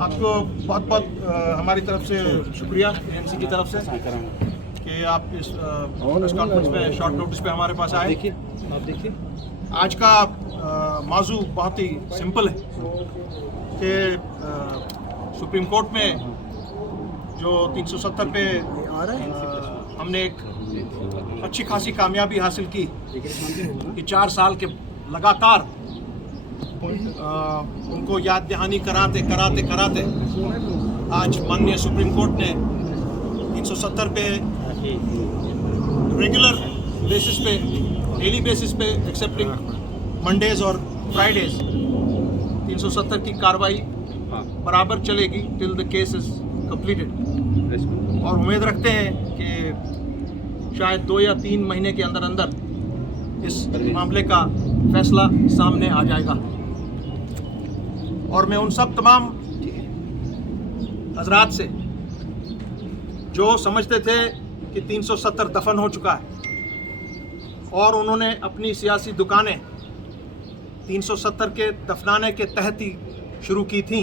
आपको बहुत बहुत हमारी तरफ से शुक्रिया एएनसी की तरफ से कि आप इस प्रेस कॉन्फ्रेंस में शॉर्ट नोटिस पे हमारे पास आए। आप देखिए आज का मौजू बहुत ही सिंपल है कि सुप्रीम कोर्ट में जो 370 पे हमने एक अच्छी खासी कामयाबी हासिल की कि 4 साल के लगातार उनको याद दहानी कराते कराते कराते आज माननीय सुप्रीम कोर्ट ने 370 पे रेगुलर बेसिस पे, डेली बेसिस पे एक्सेप्टिंग मंडेज और फ्राइडेज 370 की कार्रवाई बराबर चलेगी till the case is completed. और उम्मीद रखते हैं कि शायद 2 या 3 महीने के अंदर अंदर इस मामले का फैसला सामने आ जाएगा। और मैं उन सब तमाम हजरात से जो समझते थे कि 370 दफन हो चुका है और उन्होंने अपनी सियासी दुकानें 370 के दफनाने के तहत ही शुरू की थी,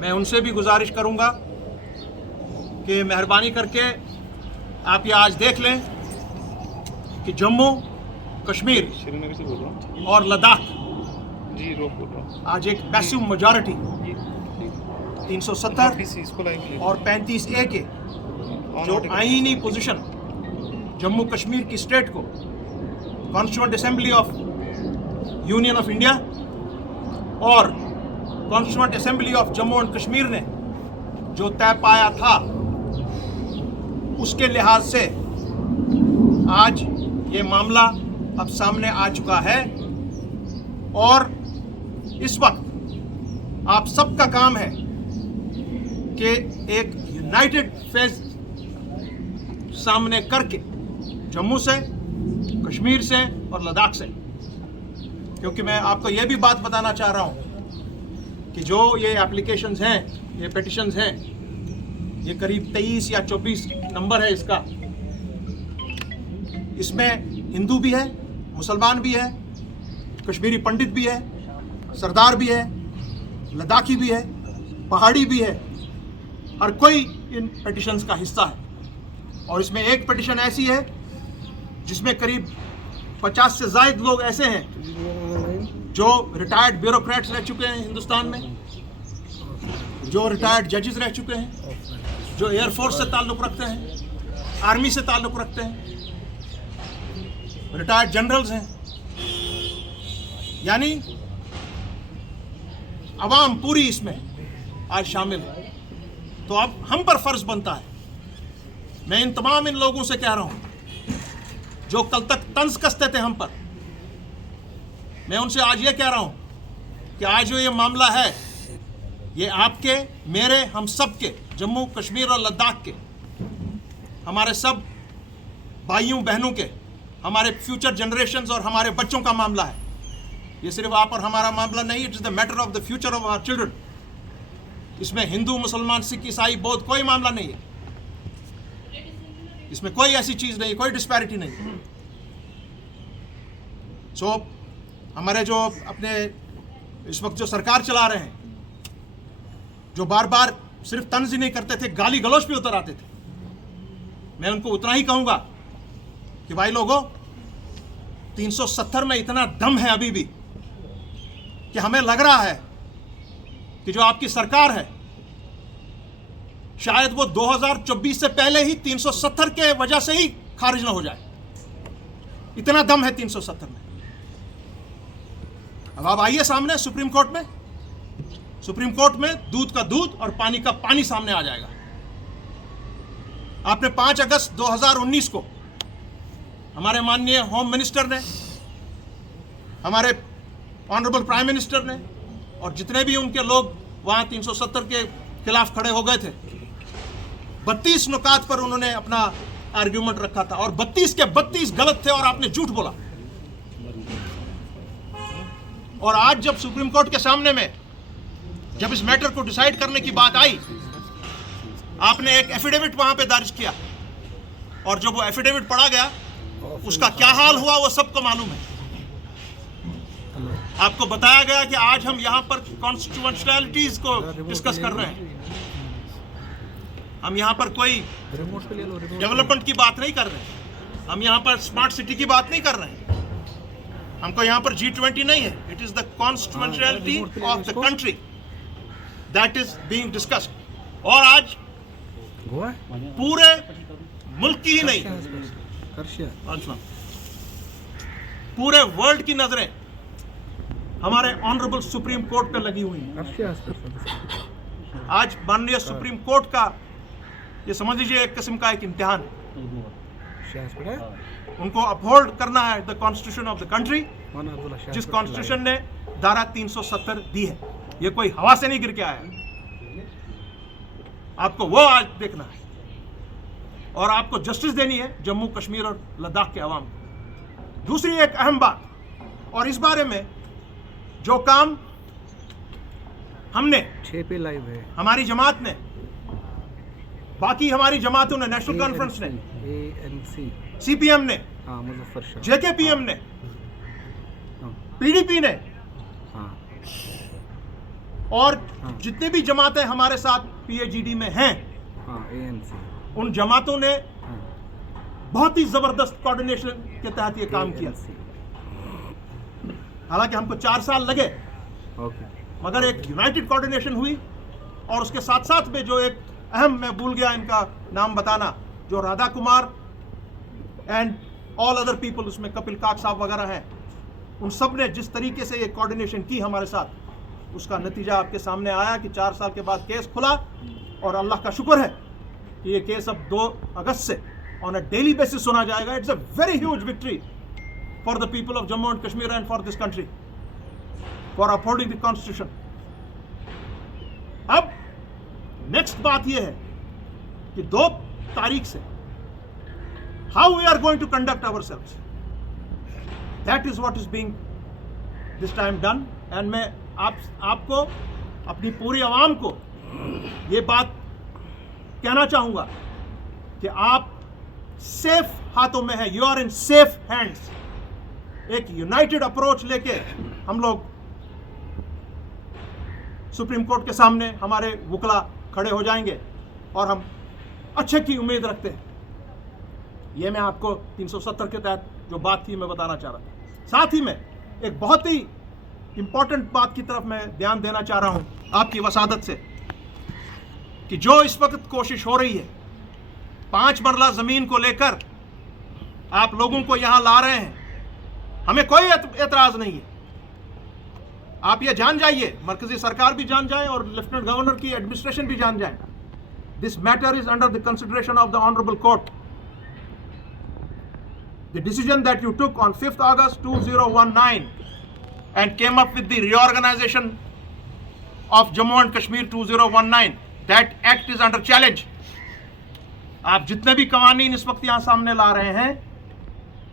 मैं उनसे भी गुजारिश करूंगा कि मेहरबानी करके आप ये आज देख लें कि जम्मू कश्मीर श्रीनगर से बोल रहा हूँ और लद्दाख जी, रोक बोल रहा हूँ आज एक मैसिव मेजॉरिटी 370 इसको लाइन और 35A के जो आईनी पोजीशन जम्मू कश्मीर की स्टेट को constituent assembly of union of India और constituent assembly of Jammu and Kashmir ने जो तय पाया था, उसके लिहाज से आज ये मामला अब सामने आ चुका है। और इस वक्त आप सबका काम है कि एक यूनाइटेड फेस सामने करके जम्मू से, कश्मीर से और लद्दाख से, क्योंकि मैं आपको यह भी बात बताना चाह रहा हूं कि जो ये एप्लीकेशंस हैं, ये पिटिशंस हैं, ये करीब 23 या 24 नंबर है इसका। इसमें हिंदू भी है, मुसलमान भी है, कश्मीरी पंडित भी है, सरदार भी है, लद्दाखी भी है, पहाड़ी भी है, हर कोई इन पिटिशंस का हिस्सा है। और इसमें एक पिटिशन ऐसी है जिसमें करीब 50 से ज़ायद लोग ऐसे हैं जो रिटायर्ड ब्यूरोक्रेट्स रह चुके हैं हिंदुस्तान में, जो रिटायर्ड जजेस रह चुके हैं, जो एयरफोर्स से ताल्लुक़ रखते हैं, आर्मी से ताल्लुक़ रखते हैं, रिटायर्ड जनरल्स हैं, यानी अवाम पूरी इसमें आज शामिल है। तो अब हम पर फर्ज बनता है, मैं इन तमाम इन लोगों से कह रहा हूं जो कल तक तंज कसते थे हम पर, मैं उनसे आज ये कह रहा हूं कि आज जो ये मामला है, ये आपके, मेरे, हम सब के, जम्मू कश्मीर और लद्दाख के, हमारे सब भाइयों बहनों के, हमारे फ्यूचर जनरेशंस और हमारे बच्चों का मामला है। ये सिर्फ आप और हमारा मामला नहीं, it is the matter of the future of our children. इसमें हिंदू, मुसलमान, सिख, ईसाई, बौद्ध कोई मामला नहीं है, इसमें कोई ऐसी चीज़ नहीं, कोई डिस्पैरिटी नहीं। सो हमारे जो अपने इस वक्त जो सरकार चला रहे हैं, जो बार बार सिर्फ तंज ही नहीं करते थे, गाली गलौज पे उतर आते थे, मैं उनको उतना ही कहूँगा कि भाई लोगों, 370 में इतना दम है अभी भी कि हमें लग रहा है कि जो आपकी सरकार है, शायद वो 2024 से पहले ही 370 के वजह से ही खारिज ना हो जाए, इतना दम है 370 में। अब आप आइए सामने सुप्रीम कोर्ट में, सुप्रीम कोर्ट में दूध का दूध और पानी का पानी सामने आ जाएगा। आपने 5 अगस्त 2019 को हमारे माननीय होम मिनिस्टर ने, हमारे ऑनरेबल प्राइम मिनिस्टर ने और जितने भी उनके लोग वहाँ 370 के खिलाफ खड़े हो गए थे, 32 नुकात पर उन्होंने अपना आर्ग्यूमेंट रखा था और 32 के 32 गलत थे और आपने झूठ बोला। और आज जब सुप्रीम कोर्ट के सामने में जब इस मैटर को डिसाइड करने की बात आई, आपने एक एफिडेविट वहां पे दर्ज किया और जब वो एफिडेविट पढ़ा गया, उसका क्या हाल हुआ वो सबको मालूम है। आपको बताया गया कि आज हम यहाँ पर कॉन्स्टिट्यूशनैलिटीज को डिस्कस कर रहे हैं। हम यहाँ पर कोई डेवलपमेंट की बात नहीं कर रहे, हम यहाँ पर स्मार्ट सिटी की बात नहीं कर रहे हैं, हमको यहाँ पर G20 नहीं है। It is the constitutionality of the country that is being discussed. और आज पूरे मुल्क की ही नहीं, पूरे वर्ल्ड की नजरें हमारे ऑनरेबल सुप्रीम कोर्ट पे लगी हुई हैं। आज माननीय सुप्रीम कोर्ट का ये समझ लीजिए एक किस्म का एक इम्तिहान है। उनको अपहोल्ड करना है the constitution of the country, जिस कॉन्स्टिट्यूशन ने धारा 370 दी है। ये कोई हवा से नहीं गिर के आया, आपको वो आज देखना है और आपको जस्टिस देनी है जम्मू कश्मीर और लद्दाख के अवाम को। दूसरी एक अहम बात, और इस बारे में जो काम हमने 6 पे लाइव है, हमारी जमात ने, बाकी हमारी जमातों ने, नेशनल कॉन्फ्रेंस ने, ANC, CPM ने, हाँ मुजफ्फर शाह, JKPM ने, PDP ने, हाँ और जितने भी जमातें हमारे साथ PAGD में हैं, हाँ ANC, उन जमातों ने हाँ बहुत ही जबरदस्त कोऑर्डिनेशन के तहत ये काम किया। ANC, हालांकि हमको 4 साल लगे, ओके, मगर एक यूनाइटेड कोऑर्डिनेशन हुई। और उसके साथ साथ में जो एक अहम, मैं भूल गया इनका नाम बताना, जो Radha Kumar and all other people, उसमें कपिल काक साहब वगैरह हैं, उन सब ने जिस तरीके से ये कोऑर्डिनेशन की हमारे साथ, उसका नतीजा आपके सामने आया कि 4 साल के बाद केस खुला। और अल्लाह का शुक्र है कि ये केस अब 2 अगस्त से ऑन अ डेली बेसिस सुना जाएगा। It's a very huge victory for the people of Jammu and Kashmir and for this country for upholding the constitution. अब नेक्स्ट बात यह है कि 2 तारीख से how we are going to conduct ourselves, that is what is being this time done. And मैं आपको, अपनी पूरी आवाम को ये बात कहना चाहूंगा कि आप सेफ हाथों में हैं, you are in safe hands. एक यूनाइटेड अप्रोच लेके हम लोग सुप्रीम कोर्ट के सामने हमारे वकला खड़े हो जाएंगे और हम अच्छे की उम्मीद रखते हैं। ये मैं आपको 370 के तहत जो बात थी मैं बताना चाह रहा था। साथ ही में एक बहुत ही इंपॉर्टेंट बात की तरफ मैं ध्यान देना चाह रहा हूं आपकी वसादत से, कि जो इस वक्त कोशिश हो रही है 5 मरला जमीन को लेकर आप लोगों को यहां ला रहे हैं, हमें कोई एतराज नहीं है। आप ये जान जाइए, मरकजी सरकार भी जान जाए और लेफ्टिनेंट गवर्नर की एडमिनिस्ट्रेशन भी जान जाए, this matter is under the consideration of the honourable court. The decision that you took on 5th August 2019 and came up with the reorganization of Jammu and Kashmir 2019, that act is under challenge. आप जितने भी कवानीन इस वक्त यहाँ सामने ला रहे हैं,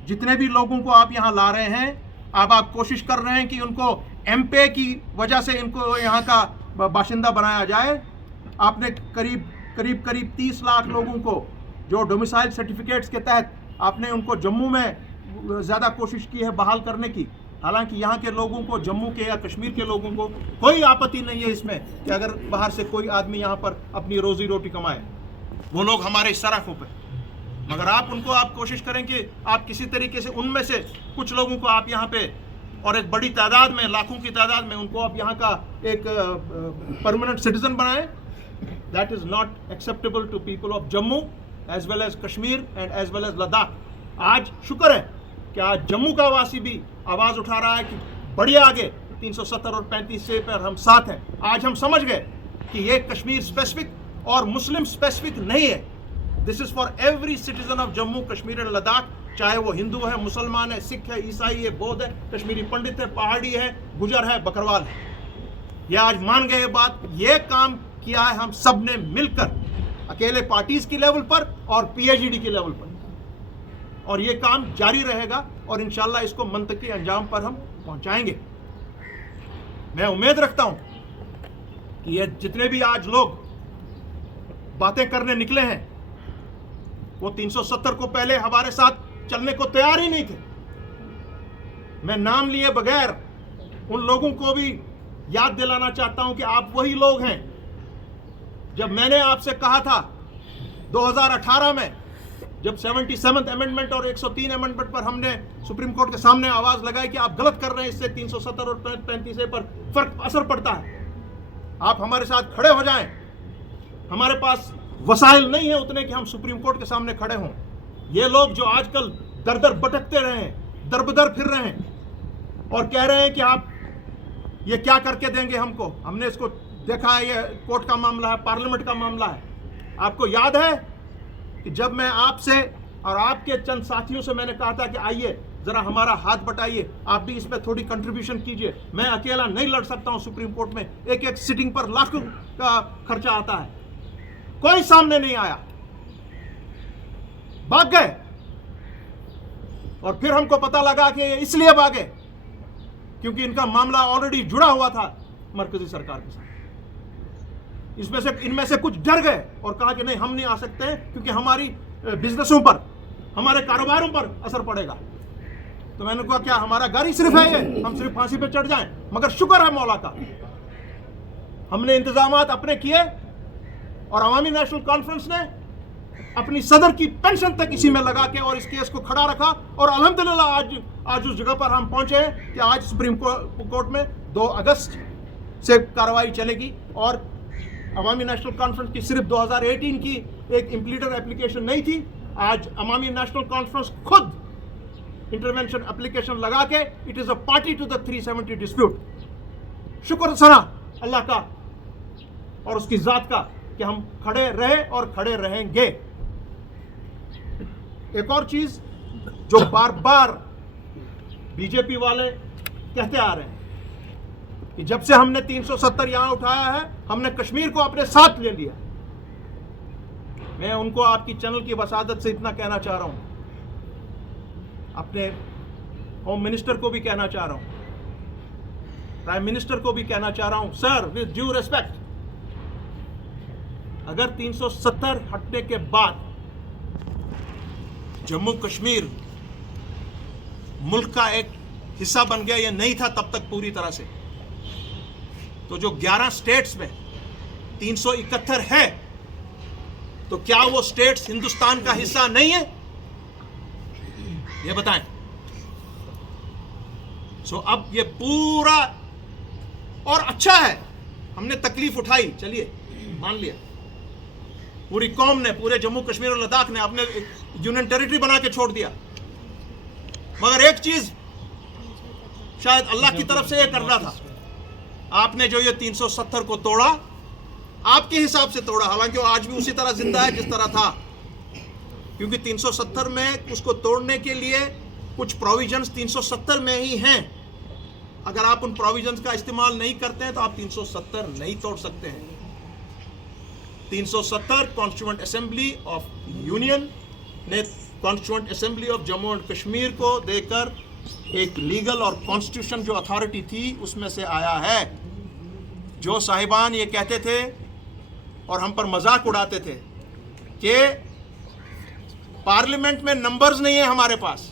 जितने भी लोगों को आप यहाँ ला रहे हैं, आप कोशिश कर रहे हैं कि उनको MP की वजह से इनको यहाँ का बाशिंदा बनाया जाए। आपने करीब 30 लाख लोगों को जो डोमिसाइल सर्टिफिकेट्स के तहत आपने उनको जम्मू में ज़्यादा कोशिश की है बहाल करने की। हालांकि यहाँ के लोगों को, जम्मू के या कश्मीर के लोगों को कोई आपत्ति नहीं है इसमें कि अगर बाहर से कोई आदमी यहाँ पर अपनी रोजी रोटी कमाए, वो लोग हमारे सराखों पे। मगर आप कोशिश करें कि आप किसी तरीके से उनमें से कुछ लोगों को आप यहाँ पे, और एक बड़ी तादाद में, लाखों की तादाद में, उनको आप यहाँ का एक परमानेंट सिटीजन बनाएं। That is not acceptable to people of Jammu as well as Kashmir and as well as Ladakh. आज शुक्र है कि आज जम्मू का वासी भी आवाज उठा रहा है कि बढ़िया आगे 370 और 35 से पर हम साथ हैं। आज हम समझ गए कि ये कश्मीर स्पेसिफिक और मुस्लिम स्पेसिफिक नहीं है, this is for every citizen of Jammu Kashmir and Ladakh, चाहे वो हिंदू है, मुसलमान है, सिख है, ईसाई है, बौद्ध है, कश्मीरी पंडित है, पहाड़ी है, गुजर है, बकरवाल है। ये आज मान गए बात। ये काम किया है हम सब ने मिलकर, अकेले पार्टीज की लेवल पर और PAGD के लेवल पर, और ये काम जारी रहेगा और इंशाल्लाह इसको मंतकी अंजाम पर हम पहुंचाएंगे। मैं उम्मीद रखता हूं कि ये जितने भी आज लोग बातें करने निकले हैं, वो 370 को पहले हमारे साथ चलने को तैयार ही नहीं थे। मैं नाम लिए बगैर उन लोगों को भी याद दिलाना चाहता हूं कि आप वही लोग हैं जब मैंने आपसे कहा था 2018 में, जब 77th अमेंडमेंट और 103 अमेंडमेंट पर हमने सुप्रीम कोर्ट के सामने आवाज लगाई कि आप गलत कर रहे हैं, इससे 370 और 35 पर फर्क असर पड़ता है, आप हमारे साथ खड़े हो जाएं। हमारे पास वसाइल नहीं है उतने कि हम सुप्रीम कोर्ट के सामने खड़े हों। ये लोग जो आजकल दर दर भटकते रहे हैं, दर बदर फिर रहे हैं और कह रहे हैं कि आप ये क्या करके देंगे हमको, हमने इसको देखा है, ये कोर्ट का मामला है, पार्लियामेंट का मामला है। आपको याद है कि जब मैं आपसे और आपके चंद साथियों से मैंने कहा था कि आइए जरा हमारा हाथ बटाइए, आप भी इसमें थोड़ी कंट्रीब्यूशन कीजिए, मैं अकेला नहीं लड़ सकता हूं सुप्रीम कोर्ट में, एक एक सिटिंग पर लाखों का खर्चा आता है। कोई सामने नहीं आया, भाग गए। और फिर हमको पता लगा कि ये इसलिए भागे क्योंकि इनका मामला ऑलरेडी जुड़ा हुआ था मरकजी सरकार के साथ। इनमें से कुछ डर गए और कहा कि नहीं, हम नहीं आ सकते हैं क्योंकि हमारी बिजनेसों पर, हमारे कारोबारों पर असर पड़ेगा। तो मैंने कहा क्या हमारा घर ही सिर्फ है ये, हम सिर्फ फांसी पे चढ़ जाएं? मगर शुक्र है मौला का, हमने इंतजामात अपने किए और अवामी नेशनल कॉन्फ्रेंस ने अपनी सदर की पेंशन तक इसी में लगा के और इस केस को खड़ा रखा। और अल्हम्दुलिल्लाह आज उस जगह पर हम पहुंचे हैं कि आज सुप्रीम कोर्ट में 2 अगस्त से कार्रवाई चलेगी। और अवामी नेशनल कॉन्फ्रेंस की सिर्फ 2018 की एक इम्प्लीटर एप्लीकेशन नहीं थी, आज अवामी नेशनल कॉन्फ्रेंस खुद इंटरवेंशन एप्लीकेशन लगा के it is a party to the 370 dispute. शुक्र सना अल्लाह का और उसकी जात का कि हम खड़े रहे और खड़े रहेंगे। एक और चीज जो बार बार बीजेपी वाले कहते आ रहे हैं कि जब से हमने 370 यहां उठाया है, हमने कश्मीर को अपने साथ ले लिया। मैं उनको आपकी चैनल की वसादत से इतना कहना चाह रहा हूं, अपने होम मिनिस्टर को भी कहना चाह रहा हूं, प्राइम मिनिस्टर को भी कहना चाह रहा हूं, सर विद ड्यू रिस्पेक्ट, अगर 370 हटने के बाद जम्मू कश्मीर मुल्क का एक हिस्सा बन गया, यह नहीं था तब तक पूरी तरह से, तो जो 11 स्टेट्स में 371 है, तो क्या वो स्टेट्स हिंदुस्तान का हिस्सा नहीं है? ये बताएं। सो अब ये पूरा, और अच्छा है हमने तकलीफ उठाई, चलिए मान लिया, पूरी कौम ने, पूरे जम्मू कश्मीर और लद्दाख ने अपने यूनियन टेरिटरी बना के छोड़ दिया। मगर एक चीज शायद अल्लाह की तरफ से यह करना था, आपने जो ये 370 को तोड़ा, आपके हिसाब से तोड़ा, हालांकि वो आज भी उसी तरह जिंदा है जिस तरह था, क्योंकि 370 में उसको तोड़ने के लिए कुछ प्रोविजंस 370 में ही हैं। अगर आप उन प्रोविजंस का इस्तेमाल नहीं करते हैं तो आप 370 नहीं तोड़ सकते हैं। 370 कॉन्स्टिट्यूएंट असेंबली ऑफ यूनियन ने constituent assembly of Jammu and Kashmir को देकर एक लीगल और कॉन्स्टिट्यूशन जो अथॉरिटी थी उसमें से आया है। जो साहिबान ये कहते थे और हम पर मजाक उड़ाते थे कि पार्लियामेंट में नंबर्स नहीं है हमारे पास,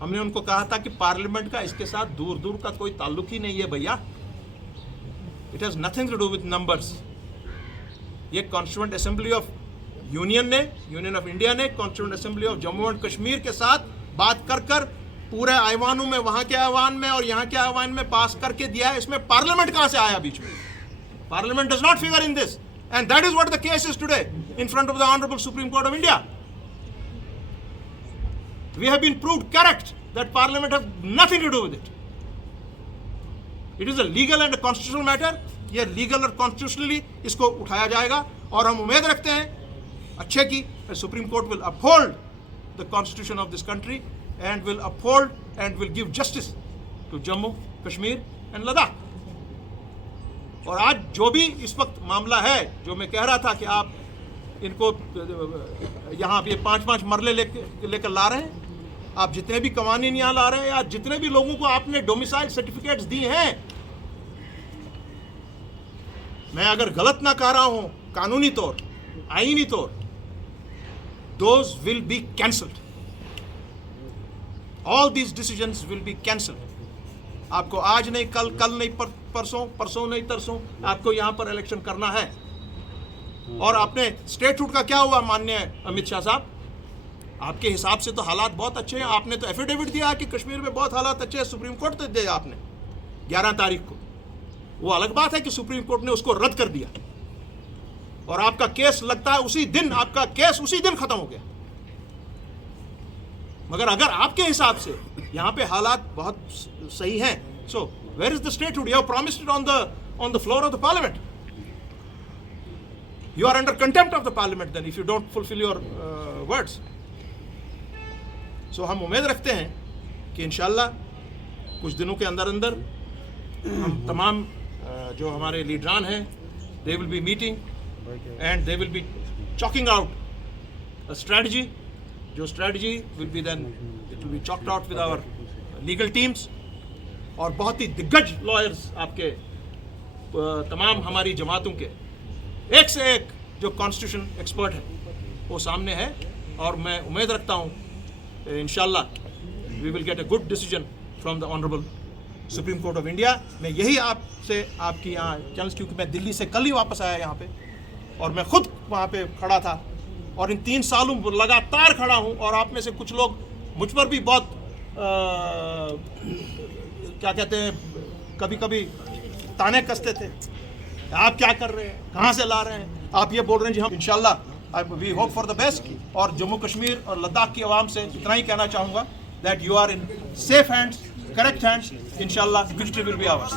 हमने उनको कहा था कि पार्लियामेंट का इसके साथ दूर दूर का कोई ताल्लुक ही नहीं है भैया, it has nothing to do with numbers. ये कॉन्स्टिट्यूएंट असेंबली ऑफ यूनियन ने, यूनियन ऑफ इंडिया ने constituent assembly of Jammu and Kashmir के साथ बात कर कर पूरे ऐवानों में, वहां के ऐवान में और यहाँ के ऐवान में पास करके दिया है। इसमें पार्लियामेंट कहां से आया बीच में? Parliament does not figure in this, and that is what the case is today in front of the honourable Supreme Court of India. We have been proved correct that Parliament has nothing to do with it. It is a legal and a constitutional matter. ये legal और constitutionally इसको उठाया जाएगा और हम उम्मीद रखते हैं अच्छे की, Supreme Court will uphold the constitution of this country and will uphold and will give justice to Jammu, Kashmir and Ladakh. और आज जो भी इस वक्त मामला है, जो मैं कह रहा था कि आप इनको यहाँ ये 5-5 मरले लेकर ला रहे हैं, आप जितने भी कवानीन यहाँ ला रहे हैं या जितने भी लोगों को आपने डोमिसाइल सर्टिफिकेट्स दी हैं, मैं अगर गलत ना कह रहा हूं कानूनी तौर, आईनी तौर, those will be cancelled, all these decisions will be cancelled. आपको आज नहीं कल, कल नहीं परसों, परसों नहीं तरसों आपको यहाँ पर इलेक्शन करना है। और आपने स्टेटहुड का क्या हुआ माननीय अमित शाह साहब? आपके हिसाब से तो हालात बहुत अच्छे हैं। आपने तो एफिडेविट दिया कि कश्मीर में बहुत हालात अच्छे हैं, सुप्रीम कोर्ट तक दिया आपने 11 तारीख को। वो अलग बात है कि सुप्रीम कोर्ट ने उसको रद्द कर दिया और आपका केस लगता है उसी दिन, आपका केस उसी दिन खत्म हो गया। मगर अगर आपके हिसाब से यहाँ पे हालात बहुत सही हैं, so where is the statehood? You have promised it on the floor of the parliament. You are under contempt of the parliament then if you don't fulfil your words. So हम उम्मीद रखते हैं कि इंशाल्लाह कुछ दिनों के अंदर अंदर हम तमाम जो हमारे लीडरान हैं, they will be meeting and they will be chalking out a strategy. जो strategy will be then it will be chalked out with our legal teams और बहुत ही दिग्गज लॉयर्स आपके तमाम हमारी जमातों के एक से एक जो कॉन्स्टिट्यूशन एक्सपर्ट है वो सामने है। और मैं उम्मीद रखता हूँ इंशाल्लाह we will get a good decision from the honourable Supreme Court of India. मैं यही आपसे आपकी यहाँ चैनल्स, क्योंकि मैं दिल्ली से कल ही वापस आया यहाँ पे और मैं खुद वहाँ पे खड़ा था और इन 3 सालों लगातार खड़ा हूँ। और आप में से कुछ लोग मुझ पर भी बहुत क्या कहते हैं, कभी कभी ताने कसते थे, आप क्या कर रहे हैं, कहाँ से ला रहे हैं। आप ये बोल रहे हैं जी हम इंशाल्लाह we hope for the best. और जम्मू कश्मीर और लद्दाख की आवाम से इतना ही कहना चाहूँगा that you are in safe hands, correct hands. इंशाल्लाह विक्ट्री विल बी आवर्स।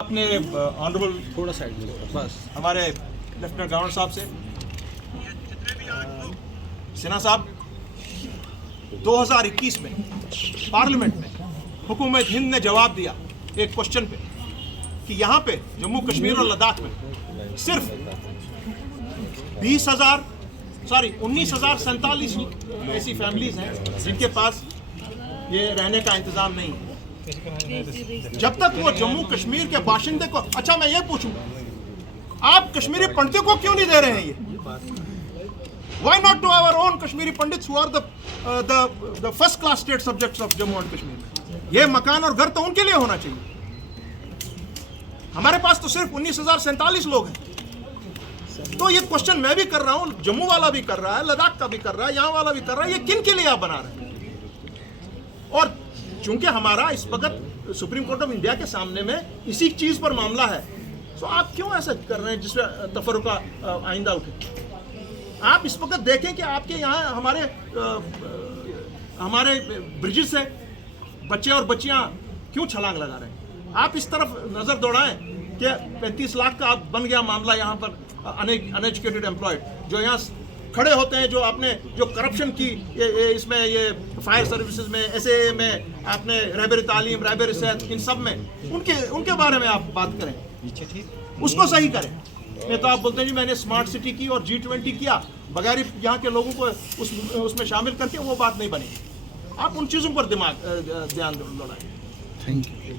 अपने ऑनरेबल थोड़ा साइड में बस हमारे लेफ्टिनेंट गवर्नर साहब से, सिन्हा साहब, 2021 में पार्लियामेंट में हुकूमत हिंद ने जवाब दिया एक क्वेश्चन पे कि यहाँ पे जम्मू कश्मीर और लद्दाख में सिर्फ 19,047 ऐसी फैमिलीज हैं जिनके पास ये रहने का इंतजाम नहीं है। जब तक वो जम्मू कश्मीर के बाशिंदे को, अच्छा मैं ये पूछूंगा, आप कश्मीरी पंडितों को क्यों नहीं दे रहे हैं ये? Why not to our own Kashmiri Pandits who are the first class state subjects of Jammu and Kashmir? ये मकान और घर तो उनके लिए होना चाहिए। हमारे पास तो सिर्फ 19,047 लोग हैं। तो ये क्वेश्चन मैं भी कर रहा हूँ, जम्मू वाला भी कर रहा है, लद्दाख का भी कर रहा है, यहाँ वाला भी कर रहा है, ये किन के लिए आप बना रहे हैं? और चूंकि हमारा इस वक्त सुप्रीम कोर्ट ऑफ इंडिया के सामने में इसी चीज पर मामला है, तो आप क्यों ऐसा कर रहे हैं जिसमें तफर्रुका आइंदा उठे? आप इस वक्त देखें कि आपके यहाँ हमारे ब्रिजेस से बच्चे और बच्चियाँ क्यों छलांग लगा रहे हैं। आप इस तरफ नज़र दौड़ाएं कि 35 लाख का आप बन गया मामला यहाँ पर अनएजुकेटेड एम्प्लॉयड जो यहाँ खड़े होते हैं, जो आपने जो करप्शन की इसमें ये फायर सर्विसेज में, एसए में, आपने रहबर तालीम, रहबर सेहत, इन सब में उनके बारे में आप बात करें, उसको सही करें। नहीं तो आप बोलते हैं जी मैंने स्मार्ट सिटी की और G20 किया बगैर यहाँ के लोगों को उसमें शामिल करके, वो बात नहीं बनेगी। आप उन चीज़ों पर ध्यान दौड़ाएं। Thank you.